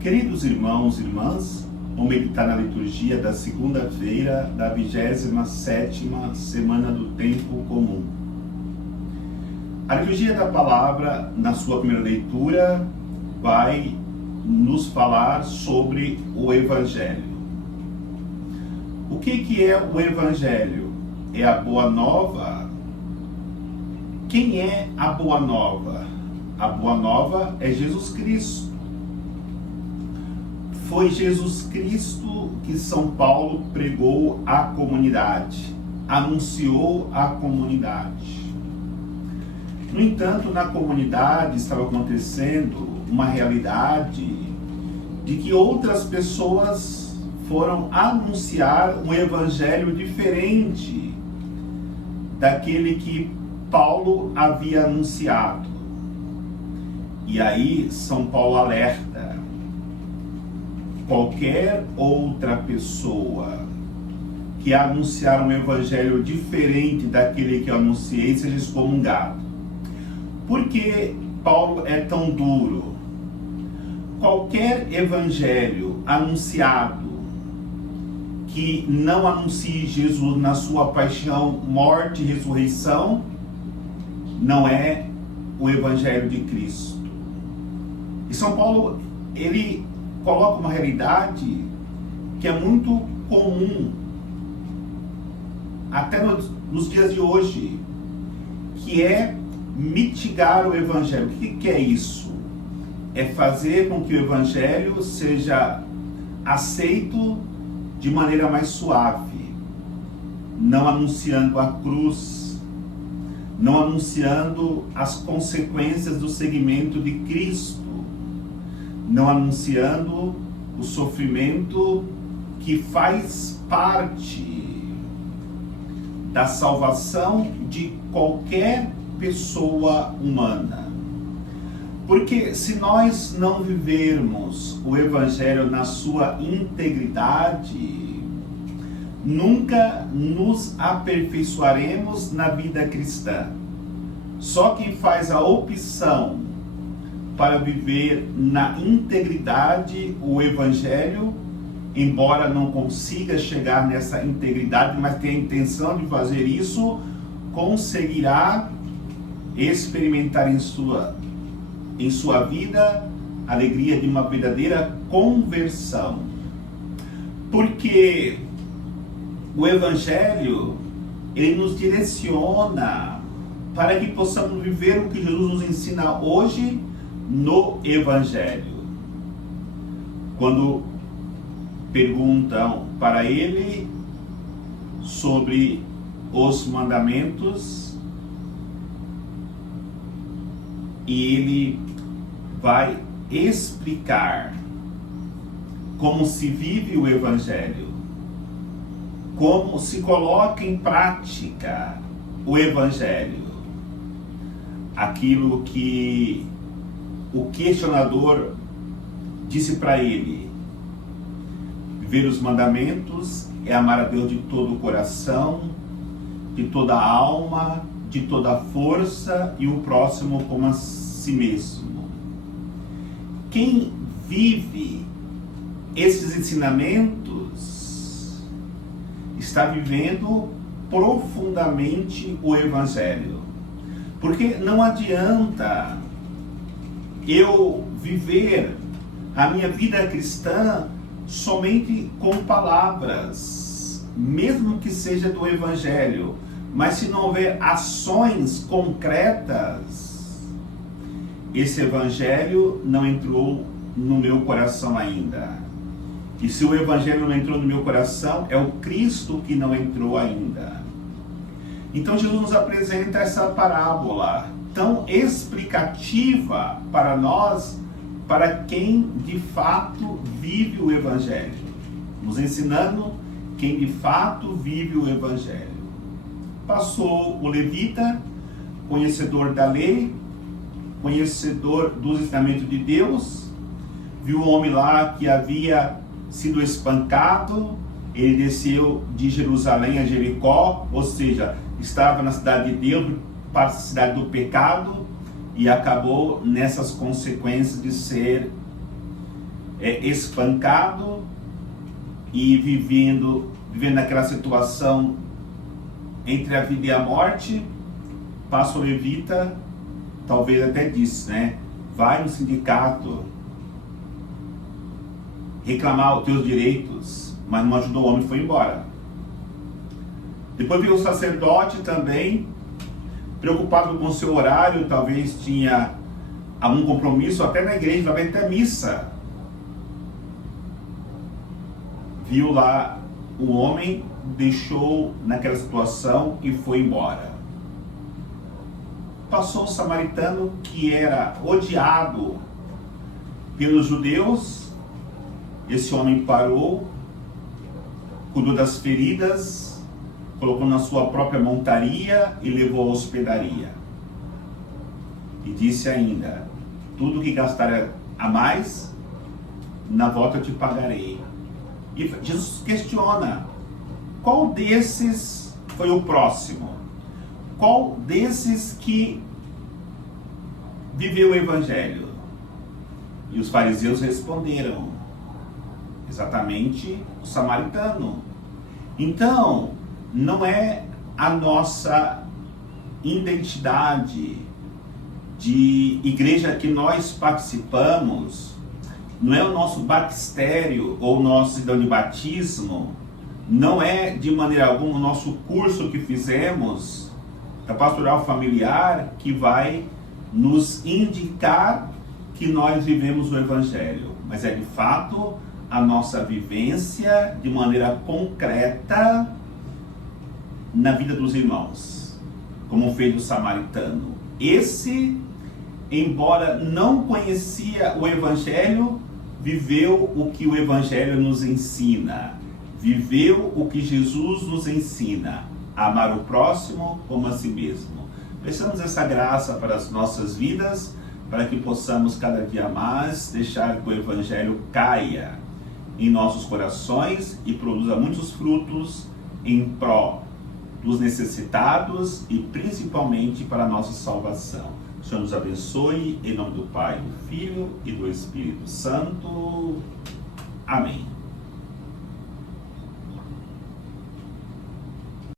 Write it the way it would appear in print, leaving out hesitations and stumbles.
Queridos irmãos e irmãs, vamos meditar na liturgia da segunda-feira da 27ª semana do tempo comum. A liturgia da palavra, na sua primeira leitura, vai nos falar sobre o Evangelho. O que é o Evangelho? É a Boa Nova? Quem é a Boa Nova? A Boa Nova é Jesus Cristo. Foi Jesus Cristo que São Paulo pregou à comunidade, anunciou à comunidade. No entanto, na comunidade estava acontecendo uma realidade de que outras pessoas foram anunciar um evangelho diferente daquele que Paulo havia anunciado. E aí São Paulo alerta: qualquer outra pessoa que anunciar um evangelho diferente daquele que eu anunciei seja excomungado. Por que Paulo é tão duro? Qualquer evangelho anunciado que não anuncie Jesus na sua paixão, morte e ressurreição não é o evangelho de Cristo. E São Paulo, ele coloca uma realidade que é muito comum até nos dias de hoje, que é mitigar o evangelho. O que é isso? É fazer com que o evangelho seja aceito de maneira mais suave, não anunciando a cruz, não anunciando as consequências do seguimento de Cristo, não anunciando o sofrimento que faz parte da salvação de qualquer pessoa humana. Porque se nós não vivermos o Evangelho na sua integridade, nunca nos aperfeiçoaremos na vida cristã. Só quem faz a opção para viver na integridade o Evangelho, embora não consiga chegar nessa integridade, mas tem a intenção de fazer isso, conseguirá experimentar em sua vida a alegria de uma verdadeira conversão. Porque o Evangelho, ele nos direciona para que possamos viver o que Jesus nos ensina hoje no Evangelho. Quando perguntam para ele sobre os mandamentos, e ele vai explicar como se vive o Evangelho, como se coloca em prática o Evangelho, aquilo que o questionador disse para ele: viver os mandamentos é amar a Deus de todo o coração, de toda a alma, de toda a força, e o próximo como a si mesmo. Quem vive esses ensinamentos está vivendo profundamente o Evangelho. Porque não adianta eu viver a minha vida cristã somente com palavras, mesmo que seja do Evangelho, mas se não houver ações concretas, esse Evangelho não entrou no meu coração ainda. E se o Evangelho não entrou no meu coração, é o Cristo que não entrou ainda. Então Jesus nos apresenta essa parábola tão explicativa para nós, para quem de fato vive o Evangelho, nos ensinando quem de fato vive o Evangelho. Passou o levita, conhecedor da lei, conhecedor dos ensinamentos de Deus, viu um homem lá que havia sido espancado. Ele desceu de Jerusalém a Jericó, ou seja, estava na cidade de Deus para a cidade do pecado, e acabou nessas consequências de ser espancado e vivendo naquela situação entre a vida e a morte. Pastor levita talvez até disse, né? Vai no sindicato reclamar os teus direitos, mas não ajudou o homem, foi embora. Depois veio o sacerdote também, preocupado com o seu horário, talvez tinha algum compromisso até na igreja, vai até missa. Viu lá o homem, deixou naquela situação e foi embora. Passou o samaritano, que era odiado pelos judeus. Esse homem parou, cuidou das feridas, colocou na sua própria montaria e levou à hospedaria. E disse ainda: tudo que gastar a mais, na volta eu te pagarei. E Jesus questiona: qual desses foi o próximo? Qual desses que viveu o Evangelho? E os fariseus responderam: exatamente o samaritano. Então, não é a nossa identidade de igreja que nós participamos, não é o nosso batistério ou nosso cidadão de batismo, não é de maneira alguma o nosso curso que fizemos da pastoral familiar que vai nos indicar que nós vivemos o Evangelho, mas é de fato a nossa vivência de maneira concreta na vida dos irmãos, como fez o samaritano. Esse, embora não conhecia o Evangelho, viveu o que o Evangelho nos ensina, viveu o que Jesus nos ensina: amar o próximo como a si mesmo. Peçamos essa graça para as nossas vidas, para que possamos cada dia mais deixar que o Evangelho caia em nossos corações e produza muitos frutos em prol dos necessitados e principalmente para a nossa salvação. O Senhor nos abençoe, em nome do Pai, do Filho e do Espírito Santo. Amém.